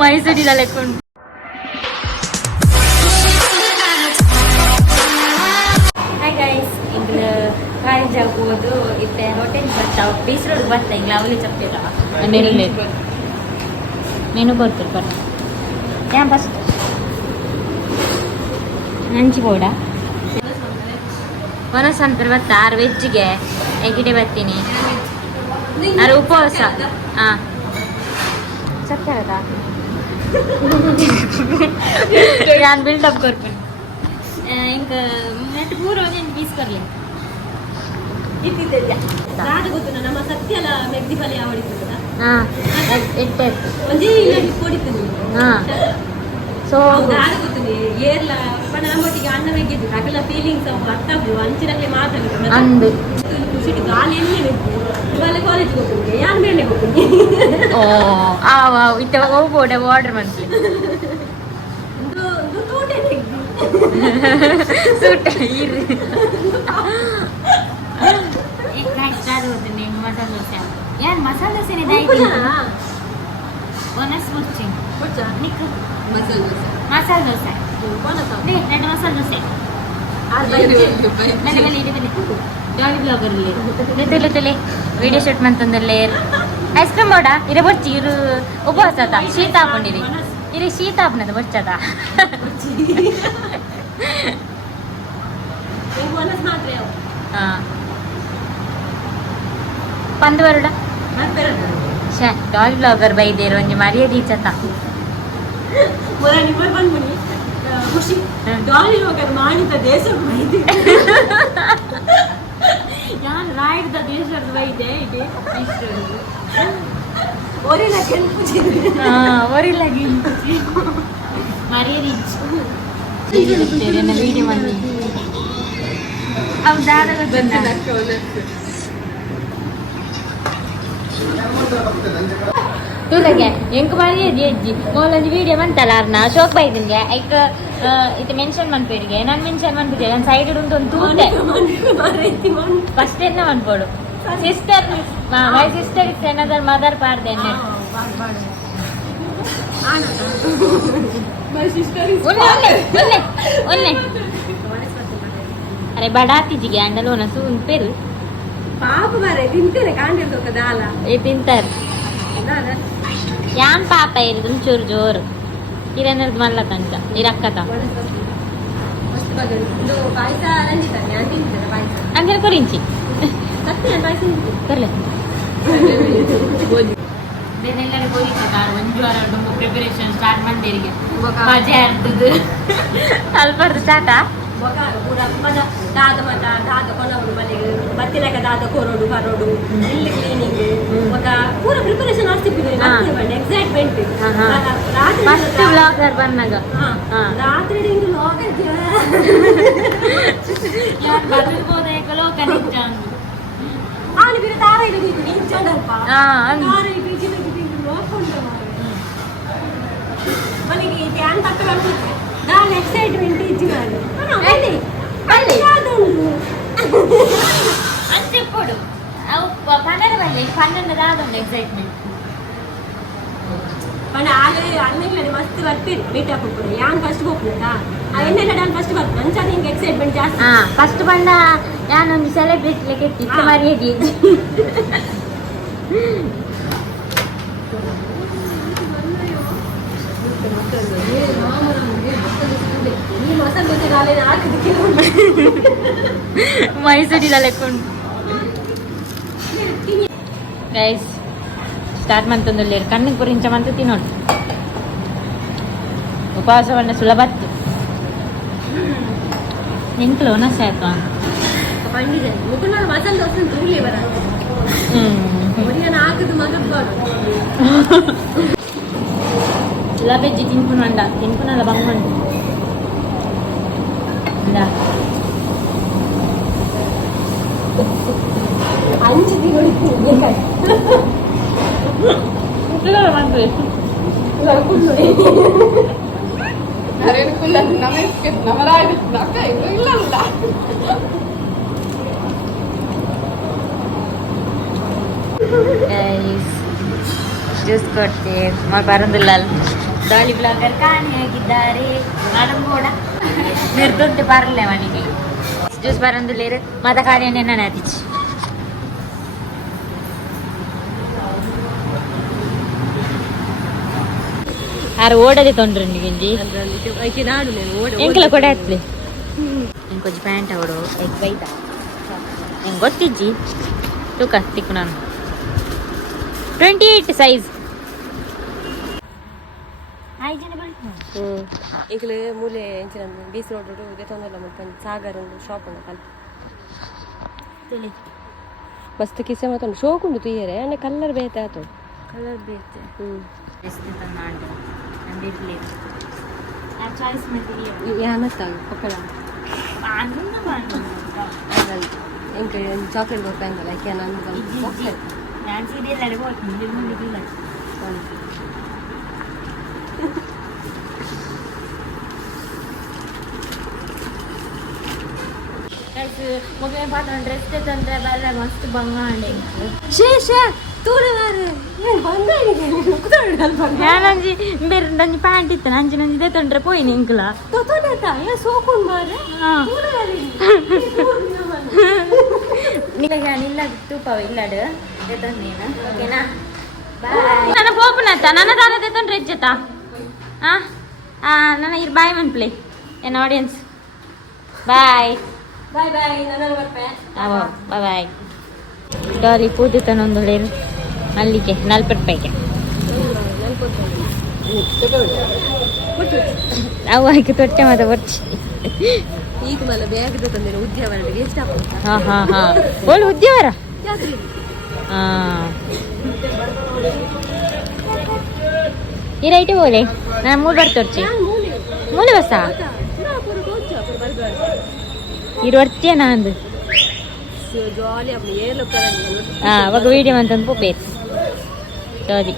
ಮೈಸೂರಿನ ಲೆಕ್ಕೊಂಡು hi guys ಇಂದು college ಆಗ್ಬೋದು ಇತ್ತೆ ಹೋಟೆಲ್ ಬರ್ತಾವ ಬೀಚ್ ರೋಡ್ ಬರ್ತಾ ಇಲ್ಲ ಅವಲಿ ಚಪ್ಪಿಲ್ಲ ನೀನು ಬರ್ತೀರಿ ಬರ್ತ ಏನ್ ಫಸ್ಟ್ ನಂಚಿಬೋಡ ಒನಸಂತರ ಬರ್ತಾ 6 ವೆಜ್ಜಿಗೆ ಎಗಿಡೆ ಬರ್ತೀನಿ ಅರೆ ಉಪವಾಸ ಹಾಂ ಸತ್ಯದ ನಾನು ಬಿಲ್ಡಪ್ ಕೊಡ್ತೀನಿ ಇಂಕ ನೆಟ್ 3 ವಜೆ ಪೀಸ್ ಕೊರ್ಲಿ ಗೊತ್ತು ನಮ್ಮ ಸತ್ಯಲ ಮೆಗ್ದಿ ಪಲ್ಯ ಹೊಡಿತದ ಹಾಂ ಎಟ್ಟೆ ಒಂಜಿ ಇಲ್ಲ ಕೊಡಿತೀನಿ ಹಾಂ ಸೊ ಗೊತ್ತಿದೆ ಏರ್ಲ ಬಣ್ಣ ನಮ್ಮೊಟ್ಟಿಗೆ ಅನ್ನ ಮೆಗ್ಗಿದ್ದು ಅವೆಲ್ಲ ಫೀಲಿಂಗ್ಸ್ ಅರ್ಥಾಗ್ಲು ಅಂಚಿನಲ್ಲಿ ಮಾತಾಡಿದ್ರು ಅಂದು ಖುಷಿಟ್ಟು ಗಾಳಿ ಎಲ್ಲಿ ಬೇಕು ಇವೆಲ್ಲ ಕಾಲೇಜ್ ಹೋಗ್ತೀನಿ ಯಾರು ಬೇಳೆ ಹೋಗ್ತೀನಿ ಓ ಇತ್ತ ಹೋಗ್ಬೋಡ ಆರ್ಡರ್ ಮಾಡ್ಲಿ ಸೂಟ ಇರ್ರಿ ಮಸಾಲೆ ದೋಸೆ ಏನ್ ಮಸಾಲೆ ದೋಸೆನೇ ಒನಸ್ ಮುಚ್ಚಿ ಮಸಾಲೆ ದೋಸೆ ಎರಡು ಮಸಾಲೆ ದೋಸೆ ಡಾಲಿ ತಲೆ ವಿಡಿಯೋ ಶೂಟ್ ಮಂತಂದಲ್ಲೇ ಐಸ್ ಕ್ರೀಮ್ ಬೋಡ ಇರ ಬೊಚ್ಚಿ ಇರು ಉಪವಾಸ ಶೀತ ಹಾಕೊಂಡಿರಿ ಇರಿ ಶೀತ ಹಾಪನದ ಬೊಚ್ಚದ ಹಾಂ ಪಂದ್ವರುಡ ಶೇ ಡಾಲಿ ಬ್ಲಾಗರ್ ಬೈದೇರು ಒಂಜಿ ಮರ್ಯಾದೆ ಈಚತ ಖುಷಿ ಡಾಲಿ ಬ್ಲಾಗರ್ ಮಾಡಿದ ದೇಶಕ್ಕೆ ಬೈದೆ ನಾನು ರಾಯ್ದ ದೇಶದ ಬೈದೆ ಇದೆ ಒರಿಲ ಕೆಂಪು ಒರಿಲ ಮರ್ಯಾದೆ ವಿಡಿಯೋ ಮಾಡಿ ಅವು ದಾದ ಇವ್ರಿಗೆ ಎಂಕ್ ಮರ್ಯಾದೆ ಅಜ್ಜಿ ಮೊದಲೊಂದು ವಿಡಿಯೋ ಬಂತಲ್ಲ ಅರ್ನ ಶೋಕ್ ಬೈದಿನ್ಗೆ ಐಕ್ ಇದು ಮೆನ್ಷನ್ ಮನ್ಪೇರಿಗೆ ನಾನು ಮೆನ್ಷನ್ ಮನ್ಪಿದ್ದೆ ನನ್ನ ಸೈಡ್ ಉಂಟು ಒಂದು ತೂತೆ ಫಸ್ಟ್ ಎಲ್ಲ ಮನ್ಪೋಡು sister my sister is another mother ಪಾರ್ದೆ ಒನ್ನೆ ಅರೆ ಬಡಾತಿಜಿಗೆ ಅಂಡಲು ಒನಸು ಉಂಪೇರು ಪಾಪ ಬಾರೆ ತಿಂತಾರೆ ಕಾಂಡಿಲ್ ತೋಕದಾಲ ಏ ತಿಂತಾರೆ ಯಾನ್ ಪಾಪ ಇರಿದು ಚೂರು ಜೋರು ಕಿರಣದ ಮಲ್ಲ ತಂಚ ಇರಕ್ಕತ ಅಂದ್ರೆ ಕೊರಿಂಚಿ ಬರ್ಲೆ ಎಲ್ಲರೂ ಹೋಗಿದ್ದಾರೆ ಒಂದು ವಾರ ಪ್ರಿಪರೇಷನ್ ಸ್ಟಾರ್ಟ್ ಮಾಡಿರಿಗೆ ಮಜೆ ಆಗ್ತದೆ ಸ್ವಲ್ಪ ಸ್ಟಾರ್ಟಾ ದಾದ ಮತ ದಾದ ಕೊನವಡು ಮನೆಗೆ ಬತ್ತಿನಕ ದಾದ ಕೊರೋಡು ಕರೋಡು ಇಲ್ಲಿ ಕ್ಲೀನಿಂಗ್ ఒక ಪೂರ ಪ್ರಿಪರೇಷನ್ ಆಗ್ತಿದ್ವಿ ಎಕ್ಸೈಟ್ಮೆಂಟ್ ರಾತ್ರಿ ಫಸ್ಟ್ ಬ್ಲಾಗರ್ ಬಂದಾಗ ರಾತ್ರಿ ಡಿಂಗ್ ಬ್ಲಾಗರ್ ಯಾರ್ ಬದಲ್ಬೋದ ಏಕಲೋಕ ನಿಂತ ಆಲಿ ಬಿರ ತಾರ ಇದೆ ನಿಂಚಂಡಪ್ಪ ತಾರ ಬಿಜಿ ಬಿಜಿ ನೋಡ್ಕೊಂಡ ಮನೆಗೆ ಧ್ಯಾನ ತಕ್ಕ ಬರ್ತಿದ್ದೆ ನಾನು ಎಕ್ಸೈಟ್ಮೆಂಟ್ ಇದ್ದೀನಿ ಅಲ್ಲಿ ಅಂತೆ ಕೊಡು ಅವು ಪನ್ನರ ಬರಲಿ ಪನ್ನೊಂದು ಆದೊಂದು ಎಕ್ಸೈಟ್ಮೆಂಟ್ ಪಣ್ಣ ಆಗಲೇ ಅನ್ನೆಲ್ಲ ಮಸ್ತ್ ಬರ್ತೀರಿ ಮೀಟಪ್ ಕೂಡ ಯಾನ್ ಫಸ್ಟ್ ಹೋಗ್ಬೇಕಾ ಎಣ್ಣೆಲ್ಲ ನಾನು ಫಸ್ಟ್ ಬರ್ತೀನಿ ಅಂಚ ನಿಂಗೆ ಎಕ್ಸೈಟ್ಮೆಂಟ್ ಜಾಸ್ತಿ ಫಸ್ಟ್ ಬಂದ ನಾನೊಂದು ಸೆಲೆಬ್ರೇಟ್ ಲೆಕ್ಕ ಇತ್ತು ಮರ್ಯಾದೆ ಮೈಸೂರಿನ ಲೆಕ್ಕೊಂಡು ಗೈಸ್ ಸ್ಟಾರ್ಟ್ ಮಂತೊಂದು ಕಣ್ಣಿಗೆ ಪುರಿಂಚ ಮಂತ ತಿನ್ನೋಡು ಉಪವಾಸವನ್ನ ಸುಲಭತ್ತು ಎಂಕ್ಲು ಒನಸ ಆಯ್ತು ಮಸಾಲೆ ದೋಸೆ ತೂರ್ಲಿ ಬರ ಹಾಕದು ಮಗಬಾರ್ದು ಲಬೆಜ್ಜಿ ತಿನ್ಪುನಂಡ ತಿನ್ಪುನಲ್ಲ ಬಂಗೊಂಡು ಅಂಚು ಜ್ಯೂಸ್ ಕೊಡ್ತೆ ಬರೋದಿಲ್ಲ ಡಾಲಿ ಬ್ಲಾಗರ್ ಕಾಣಿಯಾಗಿದ್ದಾರೆ ನಾನು ಕೂಡ ನಿರ್ದುಂಟು ಬರಲ್ಲ ಮನೆಗೆ ಜ್ಯೂಸ್ ಬರೋದಿಲ್ಲ ಮತ ಕಾಣಿಯನ್ನೇ ನಾನು ಅತಿಚಿ ಯಾರು ಓಡದೆ ತೊಂದ್ರೆ ನಿಂಗೆ ಎಂಕಲ ಕೂಡ ಹತ್ಲಿ ನಿಂಗೆ ಕೊಂಚ ಪ್ಯಾಂಟ್ ಅವಡು ಎಗ್ ಬೈತ ನಿಂಗೆ ಗೊತ್ತಿಜ್ಜಿ ತೂಕ ತಿಕ್ಕು ನಾನು 28 ಸೈಜ್ ಈಗಲೇ ಮೂಲೆ ಎಂಚಿನ ಬೀಸ್ ರೋಡ್ ತೊಂದಲ್ಲ ಮತ್ತೆ ಸಾಗರ್ ಒಂದು ಶಾಪ್ ಉಂಟು ಅಲ್ಲಿ ಮಸ್ತ್ ಕಿಸೆ ಮಾತು ಶೋಕುಂಡು ತುಯ್ಯರೆ ಅಂಡ್ ಕಲರ್ ಬೇತೆ ಆತು ಕಲರ್ ಬೇತೆ ಏನತ್ತ ಪಕ್ಕಡ ಎಂಕ ಚಾಕ್ಲೇಟ್ ಗೊತ್ತಾಯ್ತಲ್ಲ ಯಾಕೆ ನಾನು ಚಾಕ್ಲೇಟ್ ಮಗ ಪಾತ್ರ ಡ್ರೆಸ್ ತಂದ್ರೆ ಬಲ್ಲ ಮಸ್ತ್ ಬಂಗಾಂಡೆ ನಂಜಿ ಬೇರೆ ನಂಜಿ ಪ್ಯಾಂಟ್ ಇತ್ತು ನಂಜಿ ನಂಜಿದೆ ತೊಂದ್ರೆ ಪೋಯಿನಿ ಇಂಕಲ ನಿಲ್ಲ ತೂಪವ ಇಲ್ಲಡು ಓಕೆನಾ ನನ್ನ ಪೋಪನತ್ತ ನನ್ನ ದಾರದೆ ತೊಂದ್ರೆ ಇಜ್ಜತ ನನ್ನ ಇರ್ ಬಾಯ್ ಮನ್ಪ್ಲೆ ಎನ್ ಆಡಿಯನ್ಸ್ ಬಾಯ್ ಬಾಯ್ ಬಾಯ್ ನಾನು ಬರ್ಪೆ ಬಾಯ್ ಬಾಯ್ ಡಾಲಿ ಪೂಜೆ ತನ್ನೊಂದು ಹೊಳೆರು ಅಲ್ಲಿಗೆ 40 ರೂಪಾಯಿಗೆ ಅವು ಹಾಕಿ ತೊಟ್ಟೆ ಮಾತ ಬರ್ಚಿ ಈಗ ಮಲ್ಲ ಬ್ಯಾಗ್ ತಂದಿರೋ ಉದ್ಯಾವರ ವೇಸ್ಟ್ ಆಗ್ತದೆ ಹಾ ಬೋಲ್ ಉದ್ಯಾವರ ಈ ರೈಟ್ ಬೋಲೆ ನಾನು ಮೂರು ಬರ್ತೋರ್ಚಿ ಮೂಲೆ ಬಸ್ಸ ಇರುವರ್ತಿಯ ನಂದು ಜಾಲಿ ಅಪ್ಪ ಏರ್ಲು ಅವಾಗ ವಿಡಿಯೋ ಅಂತಂದು ಪೋಪೇಸ್ ಸಾರಿ